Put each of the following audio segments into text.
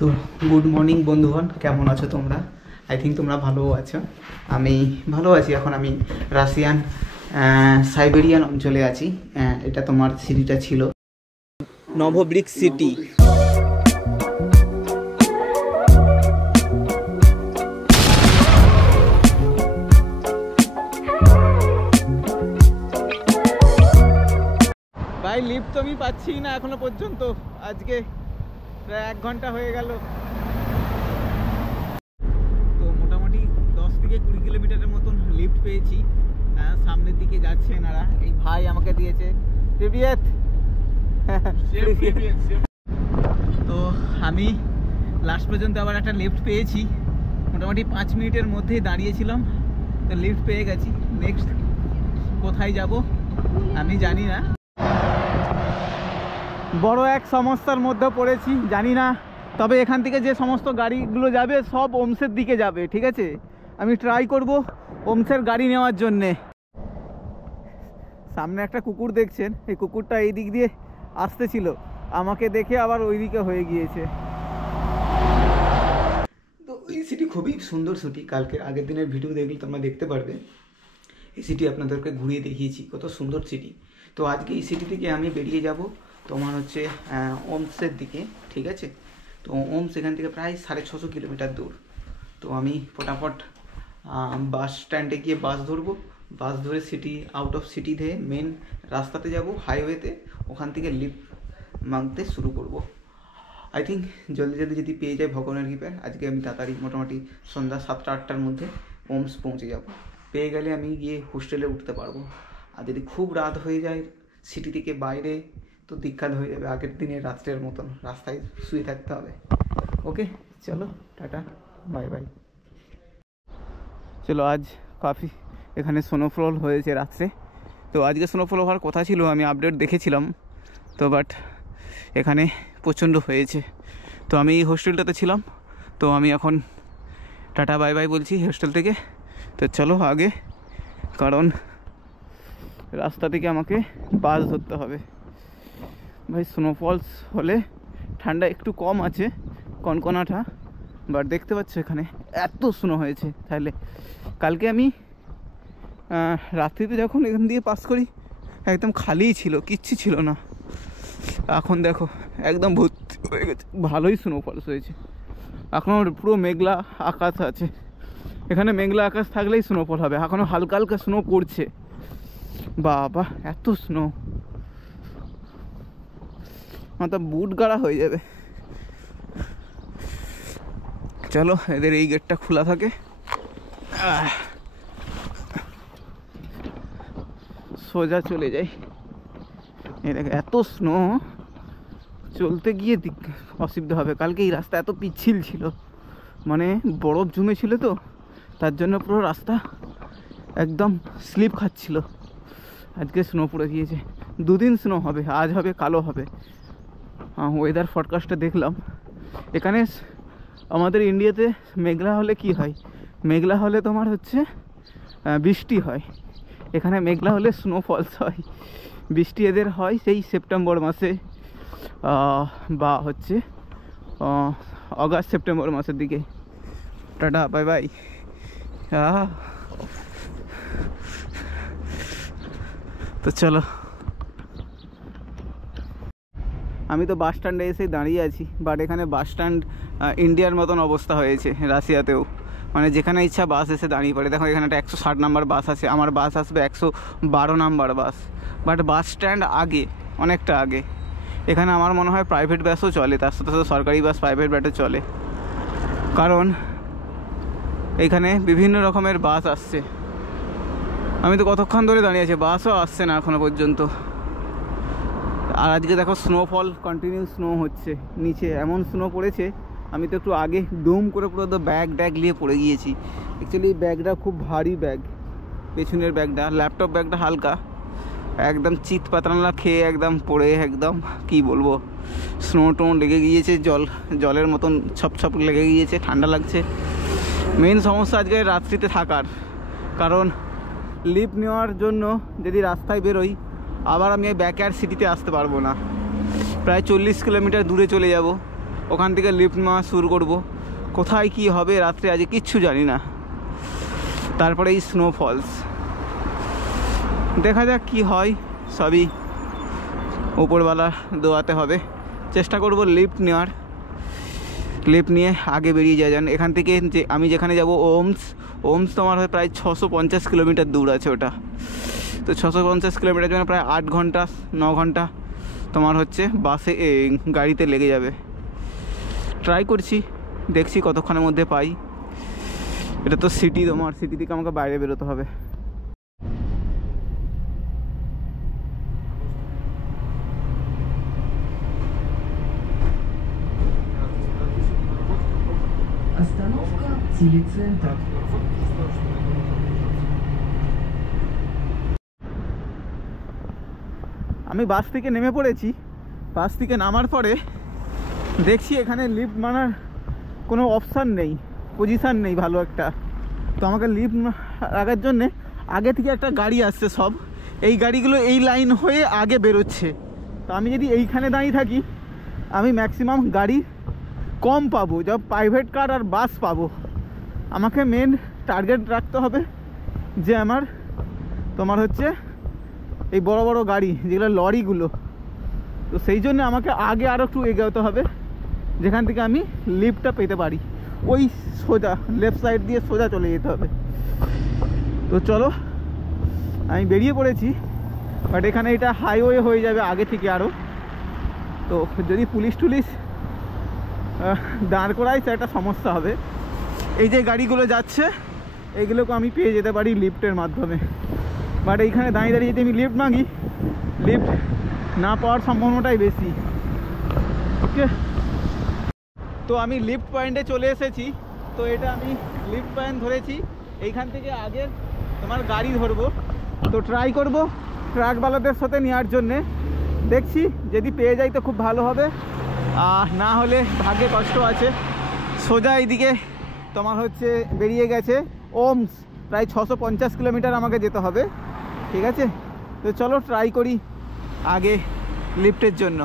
তো good morning বন্ধুগণ, কেমন আছো তোমরা? আই থিঙ্ক তোমরা ভালো আছো। আমি ভালো আছি। এখন আমি রাশিয়ান সাইবেরিয়ান অঞ্চলে আছি। এটা তোমার সিটিটা ছিল নভোব্রিক সিটি। ভাই লিফট তো আমি পাচ্ছি না এখনো পর্যন্ত। আজকে প্রায় 1 ঘন্টা হয়ে গেল। তো মোটামুটি 10 থেকে 20 কিলোমিটারের মতন লিফট পেয়েছি। সামনের দিকে যাচ্ছে এনারা। এই ভাই আমাকে দিয়েছে। তো আমি লাস্ট পর্যন্ত আবার একটা লিফট পেয়েছি। মোটামুটি 5 মিনিটের মধ্যেই দাঁড়িয়েছিলাম, তো লিফট পেয়ে গেছি। নেক্সট কোথায় যাব আমি জানি না। বড় এক সমস্যার মধ্যে পড়েছি, জানি না। তবে এখান থেকে যে সমস্ত গাড়িগুলো যাবে সব ওমসের দিকে যাবে, ঠিক আছে? আমি ট্রাই করব ওমসের গাড়ি নেওয়ার জন্যে। সামনে একটা কুকুর দেখছেন, এই কুকুরটা এই দিক দিয়ে আসতেছিল, আমাকে দেখে আবার ওই দিকে হয়ে গিয়েছে। তো এই সিটি খুবই সুন্দর সিটি। কালকে আগের দিনের ভিডিও দেখলে তোমরা দেখতে পারবে। এই সিটি আপনাদেরকে ঘুরিয়ে দেখিয়েছি, কত সুন্দর সিটি। তো আজকে এই সিটি থেকে আমি বেরিয়ে যাব তোমার হচ্ছে ওমসের দিকে, ঠিক আছে? তো ওমস এখান থেকে প্রায় 650 কিলোমিটার দূর। তো আমি ফটাফট বাস স্ট্যান্ডে গিয়ে বাস ধরবো। বাস ধরে সিটি আউট অফ সিটি দিয়ে মেন রাস্তাতে যাব, হাইওয়েতে। ওখান থেকে লিফট মাগতে শুরু করব। আই থিঙ্ক জলদি জলদি যদি পেয়ে যাই ভগবানের কৃপায়, আজকে আমি তাড়াতাড়ি মোটামুটি সন্ধ্যা 7টা-8টার মধ্যে ওমস পৌঁছে যাব। পেয়ে গেলে আমি গিয়ে হোস্টেলে উঠতে পারবো। আর যদি খুব রাত হয়ে যায় সিটি থেকে বাইরে, তো দিক্কত হয়ে যাবে। আগের দিনের রাত্রের মতন রাস্তায় শুয়ে থাকতে হবে। ওকে, চলো টাটা, বাই বাই। চলো, আজ কাফি এখানে স্নোফল হয়েছে রাত্রে। তো আজকে স্নোফল হওয়ার কথা ছিল, আমি আপডেট দেখেছিলাম, তো বাট এখানে প্রচণ্ড হয়েছে। তো আমি এই হোস্টেলটাতে ছিলাম। তো আমি এখন টাটা বাই বাই বলছি হোস্টেল থেকে। তো চলো আগে, কারণ রাস্তা থেকে আমাকে বাস ধরতে হবে। ভাই স্নোফলস হলে ঠান্ডা একটু কম আছে, কনকনাটা, বাট দেখতে পাচ্ছ এখানে এত স্নো হয়েছে। তাহলে কালকে আমি রাত্রিতে যখন এখান দিয়ে পাস করি একদম খালিই ছিল, কিচ্ছু ছিল না। এখন দেখো একদম ভর্তি হয়ে গেছে। ভালোই স্নোফলস হয়েছে। এখন পুরো মেঘলা আকাশ আছে। এখানে মেঘলা আকাশ থাকলেই স্নোফল হবে। এখনও হালকা হালকা স্নো পড়ছে। বাবা এত স্নো, মাথা বুট গাড়া হয়ে যাবে। চলো, এদের এই গেটটা খোলা থাকে। সোজা চলে যাই। এই দেখো এত স্নো, চলতে গিয়ে অসুবিধা হবে। কালকে এই রাস্তা এত পিচ্ছিল ছিল, মানে বরফ জমে ছিল, তো তার জন্য পুরো রাস্তা একদম স্লিপ খাচ্ছিল। আজকে স্নো পড়ে গিয়েছে। 2 দিন স্নো হবে, আজ হবে, কালো হবে। ওয়েদার ফরকাস্টটা দেখলাম। এখানে আমাদের ইন্ডিয়াতে মেঘলা হলে কি হয়? মেঘলা হলে তোমার হচ্ছে বৃষ্টি হয়। এখানে মেঘলা হলে স্নোফলস হয়। বৃষ্টি এদের হয় সেই সেপ্টেম্বর মাসে বা হচ্ছে অগাস্ট সেপ্টেম্বর মাসের দিকে। Tata bye bye. তো চলো, আমি তো বাস স্ট্যান্ডে এসেই দাঁড়িয়ে আছি। বাট এখানে বাস স্ট্যান্ড ইন্ডিয়ার মতন অবস্থা হয়েছে রাশিয়াতেও। মানে যেখানে ইচ্ছা বাস এসে দাঁড়িয়ে পড়ে। দেখো এখানে একটা 160 নাম্বার বাস আছে, আমার বাস আসবে 112 number bus. But bus stand আগে, অনেকটা আগে। এখানে আমার মনে হয় প্রাইভেট বাসও চলে, তার সাথে সাথে সরকারি বাস, প্রাইভেট বাসও চলে। কারণ এখানে বিভিন্ন রকমের বাস আসছে। আমি তো কতক্ষণ ধরে দাঁড়িয়ে আছি, বাসও আসছে না এখনো পর্যন্ত। আর আজকে দেখো স্নোফল, কন্টিনিউ স্নো হচ্ছে নিচে। এমন স্নো পড়েছে, আমি তো একটু আগে ডুম করে পুরো তো ব্যাগ নিয়ে পড়ে গিয়েছি। অ্যাকচুয়ালি ব্যাগটা খুব ভারী ব্যাগ, পেছনের ব্যাগটা। ল্যাপটপ ব্যাগটা হালকা, একদম চিত পাতালা খেয়ে একদম পড়ে, একদম কি বলবো, স্নো টোন লেগে গিয়েছে, জলের মতন ছপ লেগে গিয়েছে, ঠান্ডা লাগছে। মেন সমস্যা আজকে রাত্রিতে থাকার, কারণ লিফট নেওয়ার জন্য যদি রাস্তায় বেরোই, আবার আমি ব্যাকয়ার্ড সিটিতে আসতে পারবো না। প্রায় 40 কিলোমিটার দূরে চলে যাব। ওখান থেকে লিফট নেওয়া শুরু করব। কোথায় কি হবে রাত্রে আজকে কিচ্ছু জানি না। তারপরে এই স্নোফলস, দেখা যাক কি হয়, সবই উপরওয়ালা দোয়াতে হবে। চেষ্টা করব লিফট নেওয়ার, লিফট নিয়ে আগে বেরিয়ে যান এখান থেকে। যে আমি যেখানে যাব ওমস তোমার হয় প্রায় 650 কিলোমিটার দূর আছে ওটা। তো 650 কিলোমিটার জন্য প্রায় 8 ঘন্টা 9 ঘন্টা তোমার হচ্ছে বাসে গাড়িতে লেগে যাবে। ট্রাই করছি, দেখছি কতক্ষণের মধ্যে পাই। এটা তো সিটি, তোমার সিটি থেকে আমাকে বাইরে বেরোতে হবে। Остановка телецентр. আমি বাস থেকে নেমে পড়েছি। বাস থেকে নামার পরে দেখছি এখানে লিফট মানার কোনো অপশান নেই, পজিশান নেই ভালো একটা। তো আমাকে লিফট লাগার জন্যে আগে থেকে একটা গাড়ি আসছে, সব এই গাড়িগুলো এই লাইন হয়ে আগে বেরোচ্ছে। তো আমি যদি এইখানে দাঁড়িয়ে থাকি আমি ম্যাক্সিমাম গাড়ি কম পাবো, যা প্রাইভেট কার আর বাস পাবো। আমাকে মেন টার্গেট রাখতে হবে যে আমার তোমার হচ্ছে এই বড় বড় গাড়ি যেগুলো লরিগুলো। তো সেই জন্য আমাকে আগে আরও একটু এগোতে হবে, যেখান থেকে আমি লিফটটা পেতে পারি। ওই সোজা লেফট সাইড দিয়ে সোজা চলে যেতে হবে। তো চলো, আমি বেরিয়ে পড়েছি, বাট এখানে এটা হাইওয়ে হয়ে যাবে আগে থেকে আরও। তো যদি পুলিশ টুলিশ দাঁড় করায় তো একটা সমস্যা হবে। এই যে গাড়িগুলো যাচ্ছে এইগুলোকে আমি পেয়ে যেতে পারি লিফটের মাধ্যমে, বাট এইখানে দাঁড়িয়ে দাঁড়িয়ে যদি আমি লিফট মাগি, লিফট না পাওয়ার সম্ভাবনাটাই বেশি। ওকে, তো আমি লিফট পয়েন্টে চলে এসেছি। তো এটা আমি লিফট পয়েন্ট ধরেছি, এইখান থেকে আগে তোমার গাড়ি ধরবো। তো ট্রাই করব ট্রাকওয়ালাদের সাথে নেওয়ার জন্যে, দেখছি যদি পেয়ে যাই তো খুব ভালো হবে, না হলে ভাগ্যে কষ্ট আছে। সোজা এইদিকে তোমার হচ্ছে বেরিয়ে গেছে ওমস, প্রায় 650 কিলোমিটার আমাকে যেতে হবে। ঠিক আছে, তো চলো ট্রাই করি আগে লিফটের জন্য।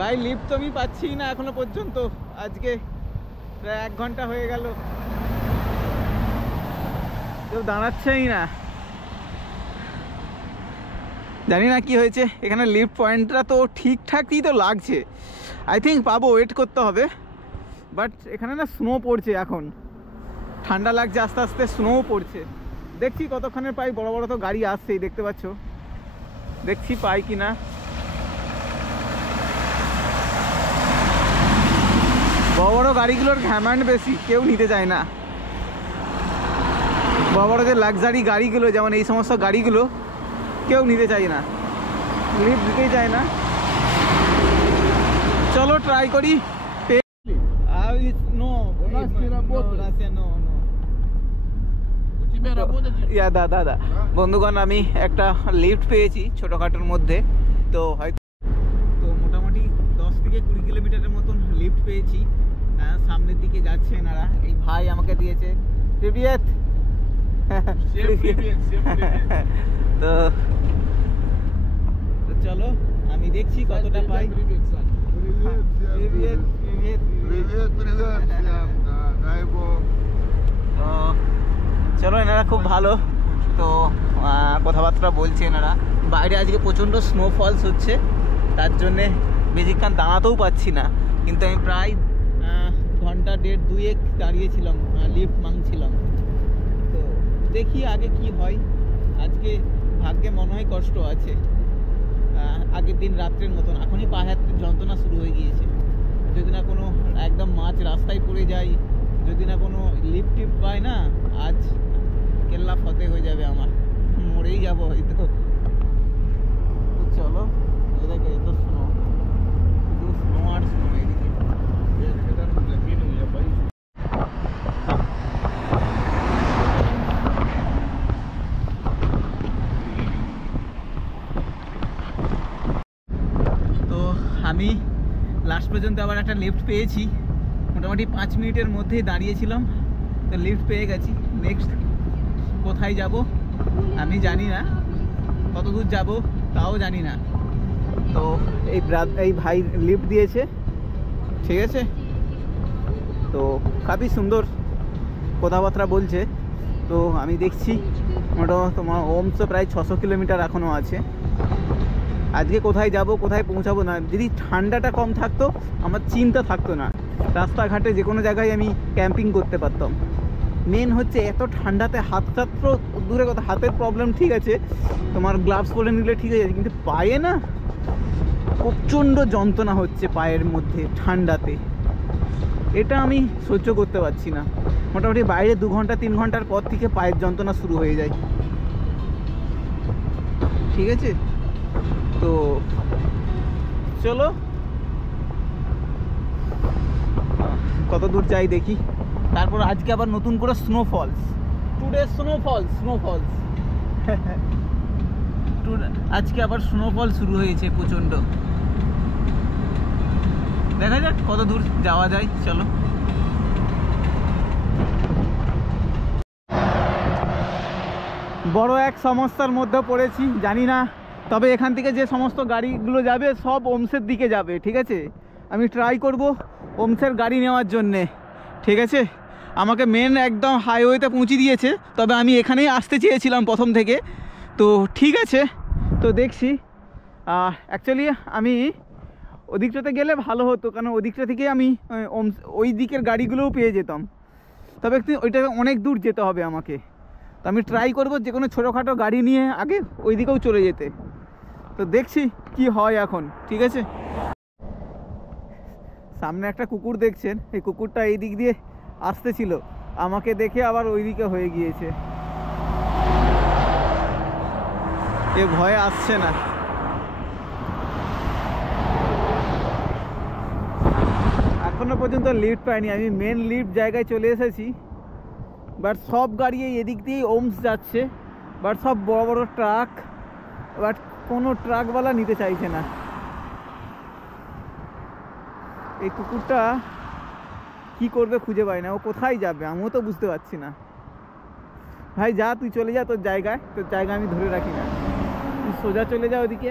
ভাই লিফট তো আমি পাচ্ছি না এখনো পর্যন্ত, আজকে প্রায় 1 ঘন্টা হয়ে গেল, কেউ দাঁড়াচ্ছেই না। জানি না কি হয়েছে, এখানে লিফট পয়েন্টটা তো ঠিকঠাকই তো লাগছে, আই থিঙ্ক পাবো, ওয়েট করতে হবে। বাট এখানে না স্নো পড়ছে, এখন ঠান্ডা লাগছে, আস্তে আস্তে স্নো পড়ছে। দেখছি কতক্ষণে পাই, বড় বড় তো গাড়ি আসছেই দেখতে পাচ্ছ, দেখছি পাই কি না। বড় বড় গাড়িগুলোর ঘ্যামান্ড বেশি, কেউ নিতে চায় না। বড় বড় যে লাক্সারি গাড়িগুলো, যেমন এই সমস্ত গাড়িগুলো কেউ নিতে চায় না, লিফট দিতেই চায় না। চলো ট্রাই করি। দাদা বন্ধুগণ, আমি একটা লিফট পেয়েছি ছোটোখাটোর মধ্যে, তো হয়তো তো মোটামুটি 10 থেকে 20 কিলোমিটারের মতন লিফট পেয়েছি। সামনের দিকে যাচ্ছে এনারা, এই ভাই আমাকে দিয়েছে। প্রিভিয়েত তো চলো আমি দেখছি কতটা পাই। চলো, এনারা খুব ভালো, তো কথাবার্তা বলছে এনারা। বাইরে আজকে প্রচণ্ড স্নোফলস হচ্ছে, তার জন্যে বেশিক্ষণ দাঁড়াতেও পাচ্ছি না, কিন্তু আমি প্রায় ঘন্টা 1.5-2 দাঁড়িয়েছিলাম, লিফট মাংছিলাম। তো দেখি আগে কি হয়। আজকে ভাগ্যে মনে হয় কষ্ট আছে, আগের দিন রাত্রের মতন। এখনই পা হাত যন্ত্রণা শুরু হয়ে গিয়েছে। যদি না কোনো একদম মাঝ রাস্তায় পড়ে যাই, যদি না কোনো লিফট টিপ পায় না, আজ কেল্লা ফতে হয়ে যাবে, আমার মরেই যাবো হয়তো। চলো, এদিকে এত স্নো, শুধু স্নো আর স্নো এদিকে। তো আমি লাস্ট পর্যন্ত আবার একটা লিফট পেয়েছি, মোটামুটি 5 মিনিটের মধ্যেই দাঁড়িয়েছিলাম, তো লিফট পেয়ে গেছি। নেক্সট কোথায় যাব আমি জানি না, কত দূর যাব তাও জানি না। তো এই ভাই লিফট দিয়েছে, ঠিক আছে, তো খুবই সুন্দর কথাবার্তা বলছে। তো আমি দেখছি মোটামুটি তোমার ওমস প্রায় 600 কিলোমিটার এখনও আছে। আজকে কোথায় যাব, কোথায় পৌঁছাবো না, যদি ঠান্ডাটা কম থাকতো আমার চিন্তা থাকতো না, রাস্তাঘাটে যে কোনো জায়গায় আমি ক্যাম্পিং করতে পারতাম। মেন হচ্ছে এত ঠান্ডাতে হাতটা তো দূরে কথা, হাতের প্রবলেম ঠিক আছে, তোমার গ্লাভস পরে নিলে ঠিক আছে, কিন্তু পায়ে না প্রচণ্ড যন্ত্রণা হচ্ছে পায়ের মধ্যে ঠান্ডাতে, এটা আমি সহ্য করতে পারছি না। মোটামুটি বাইরে 2 ঘন্টা 3 ঘন্টার পর থেকে পায়ের যন্ত্রণা শুরু হয়ে যায়, ঠিক আছে। তো চলো কত দূর যাই দেখি। তারপর আজকে আবার নতুন করে স্নোফলস, টুডে স্নোফলস আজকে আবার স্নোফল শুরু হয়েছে প্রচণ্ড। দেখা যাক কত দূর যাওয়া যায়, চলো। বড় এক সমস্যার মধ্যে পড়েছি, জানি না, তবে এখান থেকে যে সমস্ত গাড়িগুলো যাবে সব ওমসের দিকে যাবে, ঠিক আছে। আমি ট্রাই করব ওমসের গাড়ি নেওয়ার জন্যে, ঠিক আছে। আমাকে মেন একদম হাইওয়েতে পৌঁছে দিয়েছে, তবে আমি এখানেই আসতে চেয়েছিলাম প্রথম থেকে, তো ঠিক আছে। তো দেখছি, অ্যাকচুয়ালি আমি ওদিকটাতে গেলে ভালো হতো, কারণ ওদিকটা থেকে আমি ওই দিকের গাড়িগুলোও পেয়ে যেতাম, তবে ওইটা অনেক দূর যেতে হবে আমাকে। তো আমি ট্রাই করব যে কোনো ছোটোখাটো গাড়ি নিয়ে আগে ওই দিকেও চলে যেতে। তো দেখছি কি হয় এখন, ঠিক আছে। সামনে একটা কুকুর দেখছেন, এই কুকুরটা এই দিক দিয়ে আসতেছিল, আমাকে দেখে আবার ওই দিকে হয়ে গিয়েছে, এ ভয়ে আসছে না। এখনো পর্যন্ত লিফট পাইনি, আমি মেন লিফট জায়গায় চলে এসেছি, বাট সব গাড়ি এদিক দিয়েই ওমস যাচ্ছে, বাট সব বড় বড় ট্রাক, বাট কোনো ট্রাকওয়ালা নিতে চাইছে না। এই কুকুরটা কি করবে খুঁজে পাই না, ও কোথায় যাবে আমিও তো বুঝতে পারছি না। ভাই যা, তুই চলে যা তোর জায়গায়, তোর জায়গা আমি ধরে রাখি না, তুই সোজা চলে যা ওদিকে।